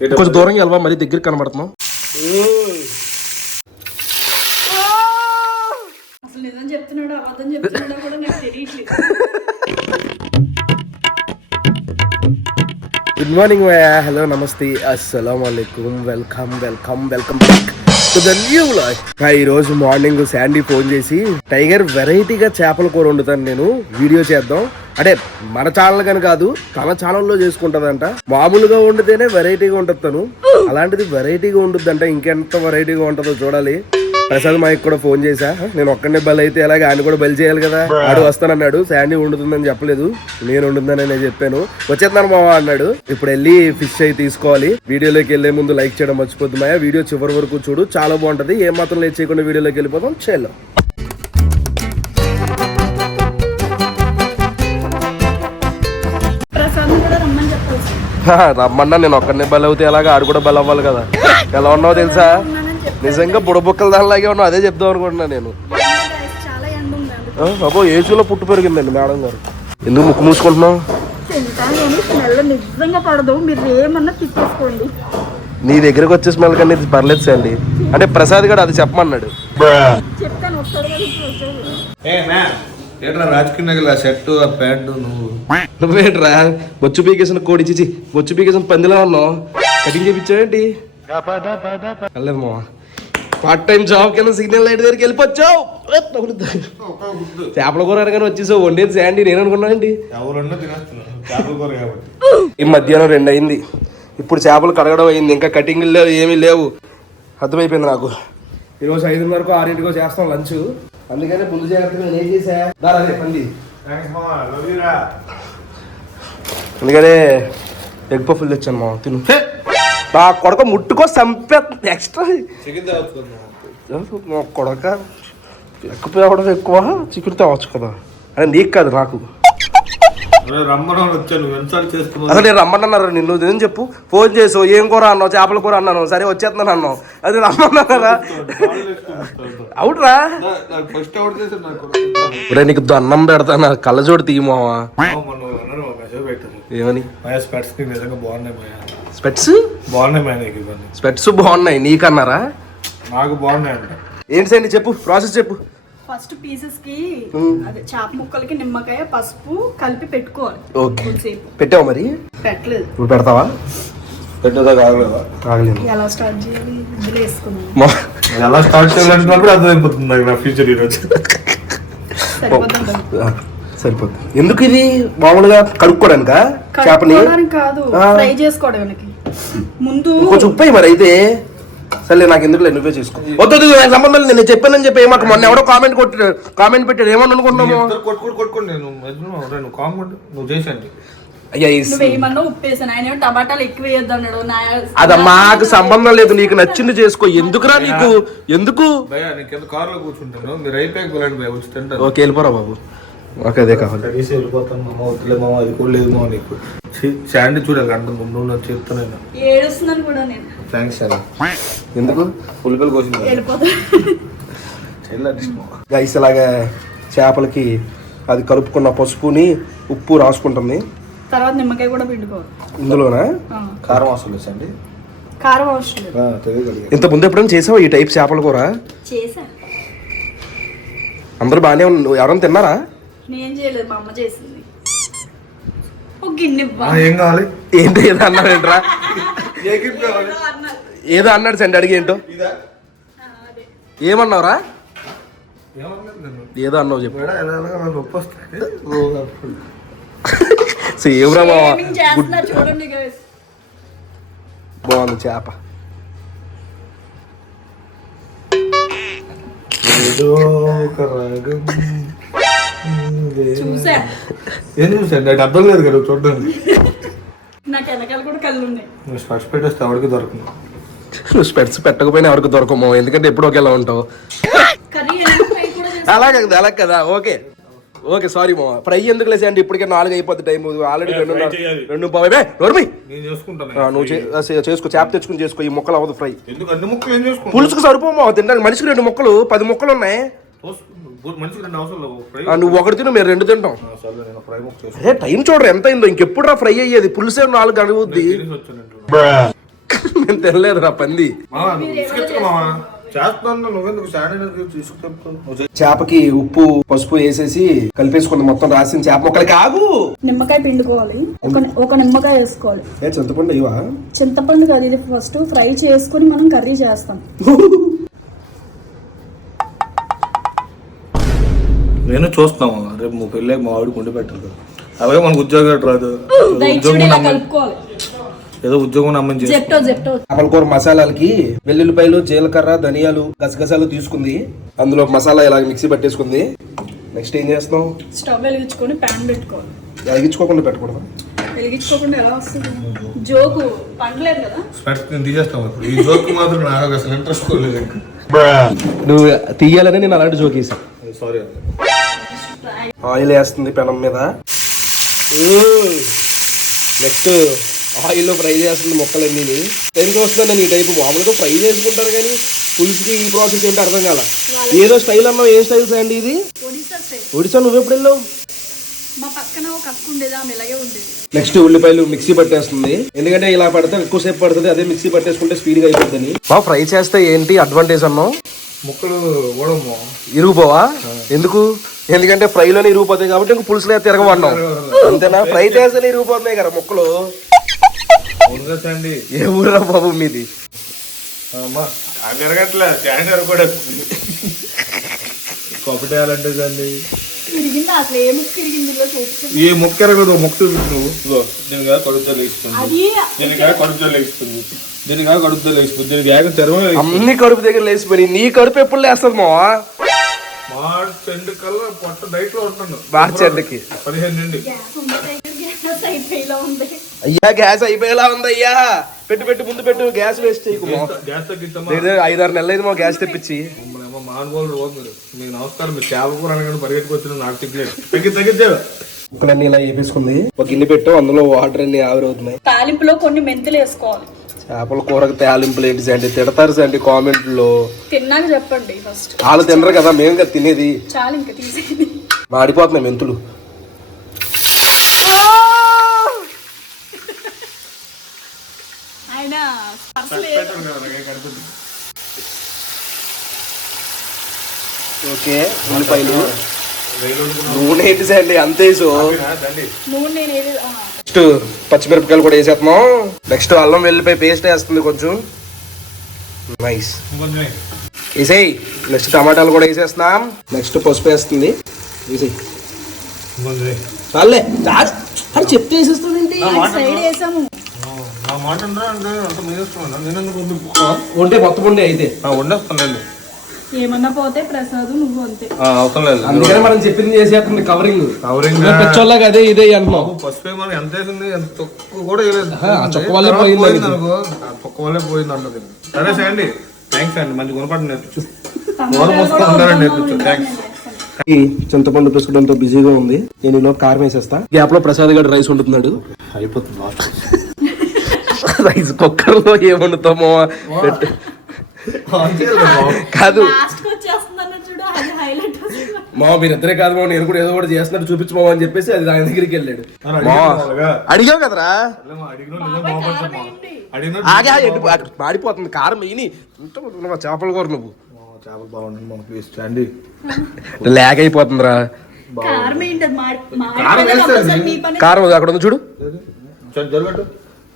కొంచెం దూరంగా వెళ్ళవా మరి దగ్గర కనబడుతున్నాం. అసలు నిజం చెప్తున్నాడు అబద్ధం చెప్తున్నాడో కూడా నాకు తెలియట్లేదు. గుడ్ మార్నింగ్ హలో నమస్తే. అస్సలం అయికుం welcome welcome welcome back to the new log ఈ రోజు మార్నింగ్ శాండీ ఫోన్ చేసి టైగర్ వెరైటీగా చేపల కూర వండుతాను నేను. వీడియో చేద్దాం. అంటే మన ఛానల్ కానీ కాదు తన ఛానల్లో చేసుకుంటదంట. మామూలుగా వండితేనే వెరైటీగా ఉంటుంది తను. అలాంటిది వెరైటీగా వండుద్దంట ఇంకెంత వెరైటీగా ఉంటుందో చూడాలి. ప్రసాద్ మాయక్ కూడా ఫోన్ చేశా. నేను ఒక్కనే బలి అయితే అలాగే ఆయన కూడా బలి చేయాలి కదా. ఆడు వస్తానన్నాడు. శాండీ వండుతుందని చెప్పలేదు. నేను వండుతుందని నేను చెప్పాను. వచ్చేస్తాను మావా అన్నాడు. ఇప్పుడు వెళ్ళి ఫిష్ అయి తీసుకోవాలి. వీడియోలోకి వెళ్ళే ముందు లైక్ చేయడం మర్చిపోద్దు మాయా. వీడియో చివరి వరకు చూడు. చాలా బాగుంటది. ఏ మాత్రం లేట్ చేయకుండా వీడియోలోకి వెళ్ళిపోతాం చేయాలి రమ్మన్నా నేను ఒక్కనే బలి అవుతే ఎలాగా? ఆడు కూడా బలి అవ్వాలి కదా. ఎలా ఉన్నావో తెలుసా? నిజంగా బుడబుక్కల దానిలాగే ఉన్నావు అదే చెప్దాం అనుకుంటున్నా నేను. అబ్బో ఏజ్లో పుట్టు పెరిగిందండి మేడం గారు. ఎందుకు ముక్కు మూసుకుంటున్నావు? నీ దగ్గరకు వచ్చే స్మెల్ కానీ ఇది పర్లేదు అండి. అంటే ప్రసాద్ గారు అది చెప్పమన్నాడు. చెప్తాను ఏంట్రా రాజకీయ నగల షర్టు ఆ ప్యాంటు నువ్వు? నువ్వేంట్రా? బొచ్చు పీకేసిన కోడి చిచి బొచ్చు పీకేసిన పందిలా ఉన్నావు. కటింగ్ వెళ్ళలేదు మామ. పార్ట్ టైం జాబ్ కింద సిగ్నల్ లైట్ దగ్గరికి వెళ్ళిపోచ్చావు. చేపల కూర అనగానే వచ్చేసావు. వండేది శాండీ నేను అనుకున్నా అండి ఎవరన్నా తినేస్తున్నావు చేపల కూర కాబట్టి. ఈ మధ్యాహ్నం రెండు అయింది. ఇప్పుడు చేపలు కడగడం అయింది. ఇంకా కటింగ్ లేవు ఏమీ లేవు. అర్థమైపోయింది నాకు. ఈరోజు ఐదున్నరకు ఆరింటికో చేస్తాం లంచ్. అందుకనే ముందు జాగ్రత్తగా నేను ఏం చేసా దారా రే, రా అందుకనే ఎగ్ పఫ్లు తెచ్చాను మా తిను! నా కొడక ముట్టుకో సంపే ఎక్స్ట్రా. కొడక. ఎక్కపోవడం ఎక్కువ చికెన్ తేవచ్చు కదా. అదే నీకు కాదు నాకు. అసలు నేను రమ్మన్నారు నిన్ను. ఏం చెప్పు? ఫోన్ చేసావు ఏం కూర అన్నావు? చేపల కూర అన్నాను. సరే వచ్చేస్తున్నాను అన్నావు. అది రమ్మన్నారా అవుట్రా చేశారు నాకు అన్నం పెడతా నా కళ్ళజోడు తీయమావా ఏమని? స్పెట్స్ బాగున్నాయి స్పెట్స్? బాగున్నాయి నీకన్నారా? నాకు బాగున్నాయి ఏంటి సండి చెప్పు ప్రాసెస్ చెప్పు. ఫస్ట్ పీసెస్కి అదే చేప ముక్కలకి నిమ్మకాయ పసుపు కలిపి పెట్టుకోవాలి ఓకే. పెట్టావు మరి? పెట్టలేదు. ఇప్పుడు పెడతావా? పెట్టేదా కాగలేదా ఆగలేదు ఎలా స్టార్ట్ చేయాలి? ఇందులో వేసుకున్నాను ఎలా స్టార్ట్ చేయాలంటున్నప్పుడు అర్థమైపోతుంది నాకు నా ఫ్యూచర్ ఈరోజు. సరిపోతుంది? ఎందుకు ఇది? మామూలుగా కడుక్కోడానికా చేపని? కాదు. ఫ్రై చేసుకోవడానికి. ముందు కొంచెం ఉప్పు మరి అయితే. సరే నాకు ఎందుకులే నువ్వే చేసుకో. వద్దు నాకు సంబంధం లేదు. నేను చెప్పానని చెప్పి మాకు మొన్న ఎవడో కామెంట్ కొట్టి కామెంట్ పెట్టాడు. ఏమని అనుకుంటున్నాము కొట్టుకుని కొట్టుకోండి నేను కామెంట్ నువ్వు అయ్యా నా అది మాకు సంబంధం లేదు. నీకు నచ్చింది చేసుకో. ఎందుకురా నీకు? ఎందుకు? భయ్యా నేను కింద కారులో కూర్చుంటాను. మీరు అయిపోయాక ఓకే వెళ్ళిపోరా బాబు. ఓకే అదే కావాలి. కడిగేసి వెళ్ళిపోతాను మామ వద్దులే మామ అది కూడా లేదు మామ నీకు. శాండీ చూడాలి అంత ముందు నాకు చెప్తాను ఏడుస్తున్నాను కూడా నేను. థ్యాంక్స్ శాండీ ఎందుకు? పులికలు కోసింది. గైస్ ఇలాగా చేపలకి అది కలుపుకున్న పసుపుని ఉప్పు రాసుకుంటుంది. తర్వాత నిమ్మకాయ కూడా పిండుకోవాలి. ఇందులోనా. కారం అవసరం లేదు శాండీ కారం అవసరం ఇంత ముందు ఎప్పుడైనా చేసావా ఈ టైప్ చేపల కూర? చేసా అందరూ బాగానే ఉన్నారు ఎవరైనా తిన్నారా? నేను చేయలేదు మా అమ్మ చేసింది. ఒక గిన్నె ఇవ్వ. ఏం కావాలి? ఏంటి ఏదో అన్నాడు ఏదో అన్నాడు సండి అడిగి ఏంటో? ఇదా ఆ, అదే. ఏమన్నావురా? ఏదో అన్నావు చెప్పు. సేవ్రా guys. బాగుంది చేప. ఏదో ఒక రాగం. చూసా. ఏం చూసాను నాకు అర్థం లేదు కదా చూడడానికి. నాకు వెనకాల కూడా కళ్ళు ఉన్నాయి నువ్వు స్పర్శ పెట్టేస్తే ఎవరికి దొరకదు నువ్వు స్పెట్స్ పెట్టకపోయినా ఎవరికి దొరకము? ఎందుకంటే ఎప్పుడు ఒకేలా ఉంటావు? కర్రీ ఎలా ఫ్రై కూడా చేస్తా. అలాగే కదా అలా కదా? ఓకే. ఓకే సారీ మామ. ఫ్రై ఎందుకు లేసి అంటే ఇప్పటికే నాలుగు అయిపోద్ది టైం. ఆల్రెడీ రెండు. రెండు పావు నోర్మి. నేను చేసుకుంటాను. నువ్వు చేసుకో చేప తెచ్చుకుని చేసుకో ఈ ముక్కలు అవ్వదు ఫ్రై. ఎందుకు? అన్ని ముక్కలు ఏం చేసుకుంటాను పులుసుకు సరిపోమా తినడానికి మనిషికి రెండు ముక్కలు పది ముక్కలు ఉన్నాయి. నువ్వు ఒకటి తిను మేము రెండు తింటాం. సరే నేను ఫ్రై ముక్క చేసుకుంటాను అదే టైం చూడరు ఎంత అయిందో ఇంకెప్పుడు రా ఫ్రై అయ్యేది? పులుసే నాలుగు పంది. మామ తీసుకెళ్తావు నువ్వు చేయి. చేపకి ఉప్పు పసుపు వేసేసి కలిపేసుకుంది మొత్తం రాసిన చేప మొక్కలకి ఆగు నిమ్మకాయ పిండుకోవాలి. ఒక ఒక నిమ్మకాయ వేసుకోవాలి. చింతపండు ఇవా చింతపండు కాదు ఇది ఫస్ట్ ఫ్రై చేసుకొని మనం కర్రీ చేస్తాం. నేను చూస్తున్నాము రేపు మా పెళ్ళి మా ఆవిడ కొండి పెట్టరు అలాగే మనకు ఉద్యోగం రాదు? ఉద్యోగం కలుపుకోవాలి. ఏదో ఉద్యోగం నమ్మని చేసి జెప్టో జెప్టో. చేపల కూర మసాలాలకి వెల్లుల్లిపాయలు జీలకర్ర ధనియాలు గసగసాలు తీసుకుంది. అందులో మసాలా ఇలా మిక్సీ పట్టేసుకుంది. నెక్స్ట్ ఏం చేస్తున్నాం స్టవ్ వెలిగించుకొని ప్యాన్ పెట్టుకోవాలి. పెట్టకూడదు? వెలిగించుకోకుండా ఎలా వస్తుంది? జోకు పండలేదు కదా? స్పెట్ నేను తీసేస్తాం ఈ జోక్ మాత్రం నాకు అసలు ఇంట్రెస్ట్ లేదు ఇంకా. నువ్వు తీయాలని నేను అలాంటి జోకేసా సారీ ఆయిల్ వేస్తుంది పెనం మీద. నెక్స్ట్ ఆయిల్లో ఫ్రై చేస్తుంది మొక్కలన్నీ. దేనికి వస్తుంది నేను ఈ టైపు మామూలుగా ఫ్రై చేసుకుంటారు కానీ పులుసుకి ఈ ప్రాసెస్ ఏంటో అర్థం కాల. ఏదో స్టైల్ అన్నావు ఏ స్టైల్స్ అండి ఇది? ఒడిశా ఒడిశా నువ్వు ఎప్పుడు వెళ్ళావు? నెక్స్ట్ ఉల్లిపాయలు మిక్సీ పట్టేస్తుంది. ఎందుకంటే ఇలా పడితే ఎక్కువసేపు పడుతుంది అదే మిక్సీ పట్టేసుకుంటే స్పీడ్గా అయిపోతుంది ఫ్రై చేస్తే ఏంటి అడ్వాంటేజ్ అన్నావు? ముక్కలు ఓడమ్మో ఇరుగుపోవా ఎందుకు? ఎందుకంటే ఫ్రైలోనే ఇరిగిపోతాయి కాబట్టి ఇంక పులుసులో తిరగమన్నాం అంతేనా? ఫ్రై చేస్తేనే ఇరిగిపోతున్నాయి కదా మొక్కలు. సండి ఏ ఊరా బాబు మీది? అమ్మా అది ఏ ముక్క ఎరగదు ముక్క చూపించు. నువ్వు లేస్తుంది అది దీనిగా కడుపుతో దీనికి ఏక తెరవ అన్ని కడుపు దగ్గర లేచిపోయి నీ కడుపు ఎప్పుడు లేస్తుంది మావా? మార్చ్ ఎండ్ కల్లా పొట్ట డైట్లో ఉంటున్నాను మార్చి ఎండకి పదిహేను నుండి. దగ్గర అయ్యా గ్యాస్ అయిపోయేలా ఉంది అయ్యా. పెట్టు పెట్టు ముందు పెట్టు. గ్యాస్ వేస్ట్ చేయకు మావా. గ్యాస్ లేదు, ఐదారు నెలలు అయింది మా గ్యాస్ తెప్పించి. మానుకోవాలి మీరు మీకు నమస్కారం మీరు చేప కూర అనగానే పరిగెత్తుకొచ్చిన నాకు తిగ్గలేదు తగ్గి తగ్గించావు ముక్కలన్నీ ఇలా వేపేసుకుంది. ఒక గిన్నె పెట్టు అందులో వాటర్ అన్ని ఆవిరవుతున్నాయి తాలింపులో కొన్ని మెంతులు వేసుకోవాలి. చేపల కూరకు తాలింపులు ఏంటి సండి తిడతారు సండి కామెంట్లో. తిన్నాక చెప్పండి ఫస్ట్. వాళ్ళు తినరు కదా మేము కదా తినేది. చాలు ఇంకా తీసేది మాడిపోతున్నాయి మెంతులు ఓకే ఉల్లిపాయలు. నూనె ఏంటి సండి అంతే నెక్స్ట్ పచ్చిమిరపకాయలు కూడా వేసేస్తున్నాం నెక్స్ట్ అల్లం వెల్లిపాయ పేస్ట్ వేస్తుంది కొంచెం. నైస్. వేసేయి. నెక్స్ట్ టమాటాలు కూడా వేసేస్తున్నాం. నెక్స్ట్ పసుపు వేస్తుంది. వేసేయి. చాలే. చాలు అని చెప్తే వేసేస్తుంది సైడ్ వేసాము? ఉంటే మొత్తం ఉండే అయితే. ఆ, వండేస్తానులేండి ఏమన్నా పోతే ప్రసాద్ నువ్వు అంతే. ఆ, అవసరం లేదు. అందుకనే మనం చెప్పింది చేసేస్తుంది కవరింగ్ కవరింగ్ అదే ఇదే అంటున్నాం పసుపు మనం ఎంత వేసింది ఎంత తక్కువ కూడా వేయలేదు. ఆ చొక్క వల్లే తర్వాత పోయింది. అనుకో. అంటది సరే అండి థ్యాంక్స్ అండి మంచి గుణపాఠం నేర్పించు నోరు మూసుకొని ఉండాలని నేర్పించు థ్యాంక్స్ ఈ చింతపండు పిసుకడంతో బిజీగా ఉంది. నేను ఈలో కారం వేసేస్తా. గ్యాప్లో ప్రసాద్ గారు రైస్ వండుతున్నాడు. అయిపోతుంది రైస్ కుక్కర్లో ఏమండుతామో పెట్టు. కాదు. మా మీరిద్దరే కాదు మా నేను కూడా ఏదో కూడా చేస్తున్నట్టు చూపించమా అని చెప్పేసి అది ఆయన దగ్గరికి వెళ్ళాడు. అడిగావు కదరా? ఆగా మాడిపోతుంది కారం మా చేపల కూర నువ్వు. చేపలు బాగుంటుంది లేక అయిపోతుందిరా. కారం అక్కడ ఉంది చూడు.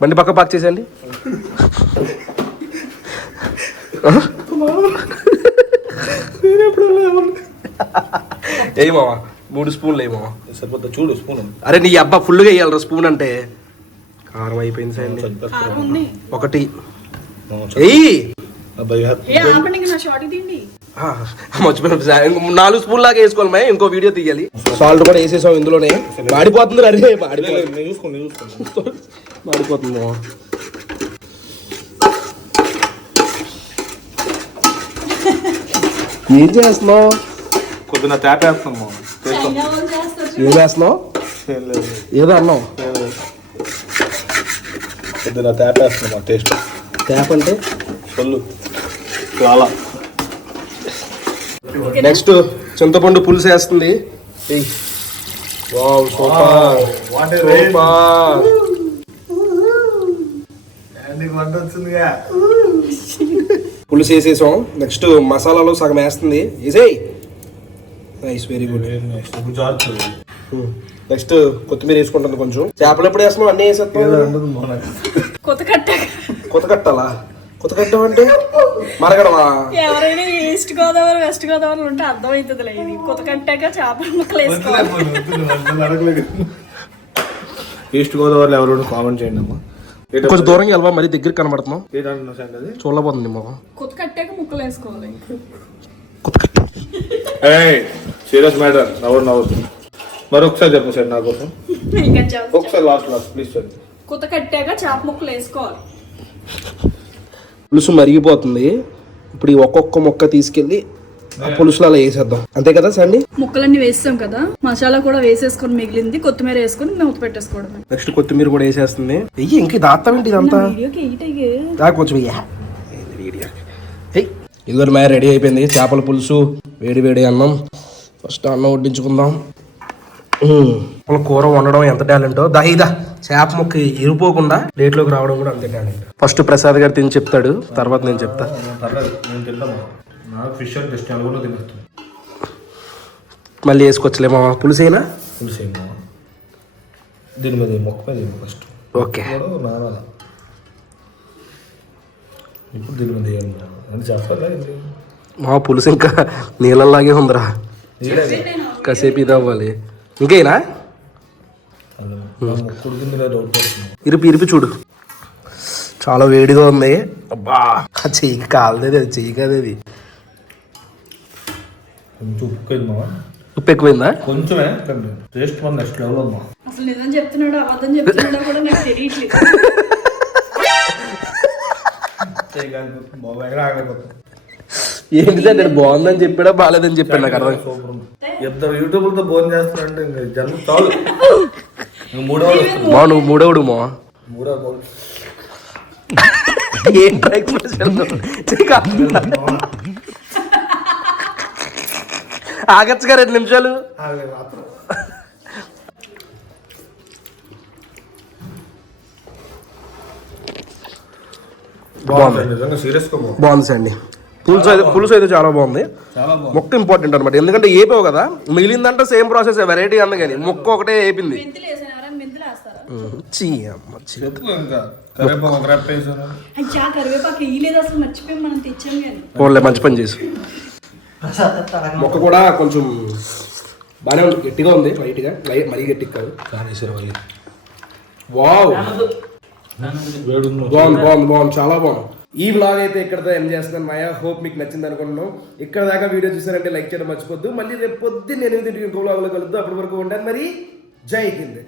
బండి పక్క పాక్ చేసేయండి. ఏయి మావా మూడు స్పూన్లు వేయి మావా. సరిపోతా చూడు స్పూన్ అరే నీ అబ్బా ఫుల్గా వేయాలరా స్పూన్ అంటే. కారం అయిపోయింది సార్ కారం ఉంది. ఒకటి. నాలుగు స్పూన్ లాగా వేసుకోవాలి మే ఇంకో వీడియో తీయాలి. సాల్ట్ కూడా వేసేసాం ఇందులోనే. మాడిపోతుంది అరే మాడిపోతుంది మాడిపోతుంది ఏం చేస్తున్నావు కొద్దిగా తేపేస్తాం మా చైనా వాళ్ళు చేస్తారు ఏం చేస్తున్నావు ఏదో అన్నావు కొద్దిగా తేపేస్తున్నాం టేస్ట్ ట్యాప్ అంటే సొల్లు చాలా నెక్స్ట్ చింతపండు పులుసు వేస్తుంది. వావ్ సూపర్ వాట్ సూపర్ వంట వచ్చిందిగా పులుసు వేసేసాం నెక్స్ట్ మసాలాలో సగం వేస్తుంది. వేసేయి నైస్ వెరీ గుడ్ నెక్స్ట్ కొత్తిమీర వేసుకుంటుంది కొంచెం. చేపలు ఎప్పుడు వేస్తున్నాం అన్నీ వేసేస్తాం కొత్త కట్టాలా? కొత్త కట్టం అంటే? మరగడమా? ఎవరైనా ఈస్ట్ గోదావరి వెస్ట్ గోదావరి ఉంటే అర్థమవుతుంది ఇది. కొత్త కట్టాక చేపల ముక్కలు వేసుకోవాలి. ఈస్ట్ గోదావరిలో ఎవరు కామెంట్ చేయండి అమ్మా. కొంచెం దూరంగా వెళ్ళవా? మరి దగ్గర కనబడుతున్నాం చూడబోతుంది మొహం. కొత్త కట్టాక ముక్కలు వేసుకోవాలి. కొత్త కట్టం. ఏయ్ సీరియస్ మ్యాటర్. నవ్వు నవ్వుతుంది మరి ఒకసారి చెప్పు సార్ నా కోసం. ఒకసారి లాస్ట్ లాస్ట్ ప్లీజ్ సార్. కొత్త కట్టాక చేప ముక్కలు వేసుకోవాలి. పులుసు మరిగిపోతుంది. ఇప్పుడు ఈ ఒక్కొక్క మొక్క తీసుకెళ్ళి ఆ పులుసులో అలా వేసేద్దాం. అంతే కదా సండి? ముక్కలన్నీ వేసాం కదా. మసాలా కూడా వేసేసుకొని మిగిలింది. కొత్తిమీర వేసుకొని మూత పెట్టేసుకోవడమే. నెక్స్ట్ కొత్తిమీర కూడా వేసేస్తుంది. వెయ్యి ఇంక దాత్తం ఏంటి ఇదంతా? వీడియోకి ఎయిట్ అయ్యే? దా కొంచెం ఇదిగోటి మ్యా రెడీ అయిపోయింది. చేపల పులుసు వేడి వేడి అన్నం. ఫస్ట్ అన్నం వడ్డించుకుందాం. మన కూర వండడం ఎంత టాలెంటో దా ఇదా. చేప ముక్క ఇరిపోకుండా ప్లేట్లోకి రావడం కూడా అంతే టాలెంట్ ఫస్ట్ ప్రసాద్ గారు తిని చెప్తాడు. తర్వాత నేను చెప్తా. నాకు ఫిష్ అంటే ఇష్టం అది కూడా తినేస్తాను మళ్ళీ వేసుకోవచ్చులేమో పులుసు అయినా పులుసు ఏమో దీని మీద మొక్క మీద ఫస్ట్. ఓకే. నానాల. ఇప్పుడు దీని మీద మా పులుసు ఇంకా నీళ్ళలాగే ఉందిరా. కాసేపు ఇది అవ్వాలి. ఇంకేనా? ఇరిపి ఇరిపి చూడు. చాలా వేడిగా ఉంది. అబ్బా చెయ్యి కాలదేది అది చెయ్యి కాదు అది కొంచెం ఉప్పు ఉప్పు ఎక్కువైందా? కొంచెమే టేస్ట్ మన నెక్స్ట్ లెవెల్ అమ్మా. అసలు నిజం చెప్తున్నాడు? అబద్ధం చెప్తున్నాడో కూడా నాకు తెలియట్లేదు అంటే బాగుందని చెప్పాడా బాగాలేదని చెప్పాడు? నాకు అర్థం ఇద్దరు యూట్యూబ్లతో భోజనం చేస్తారంటే ఇంకా జన్మ చాలు. ఇంక మూడో వాళ్ళు మా నువ్వు మూడవడు మా. మూడో మూడు ఏంటి ఎక్స్ప్రెషన్ ఆగచ్చుగా రెండు నిమిషాలు. బాగుంది. సండి పులుసు అయితే పులుసు అయితే చాలా బాగుంది. చాలా బాగుంది. మొక్క ఇంపార్టెంట్ అనమాట ఎందుకంటే ఏపావు కదా మిగిలిందంటే సేమ్ ప్రాసెస్ వెరైటీ అన్న కానీ మొక్క ఒకటే ఏపింది. మంచి పని చేసి. మొక్క కూడా కొంచెం బాగానే ఉంది గట్టిగా ఉంది లైట్గా లైట్ మరీ గట్టిగా కాదు. కానేశ్వరం మళ్ళీ వావ్ బాగుంది బాగుంది బాగుంది చాలా బాగుంది. ఈ వ్లాగ్ అయితే ఇక్కడతో ఎండ్ చేస్తున్నాను. మాయా హోప్ మీకు నచ్చింది అనుకుంటున్నాం ఇక్కడ దాకా వీడియో చూసారంటే లైక్ చేయడం మర్చిపోద్దు. మళ్ళీ రేపు పొద్దున్న ఎనిమిదింటికి ఇంకో వ్లాగ్లో కలుద్దాం. అప్పటి వరకు ఉండండి మరి. జై హింద్.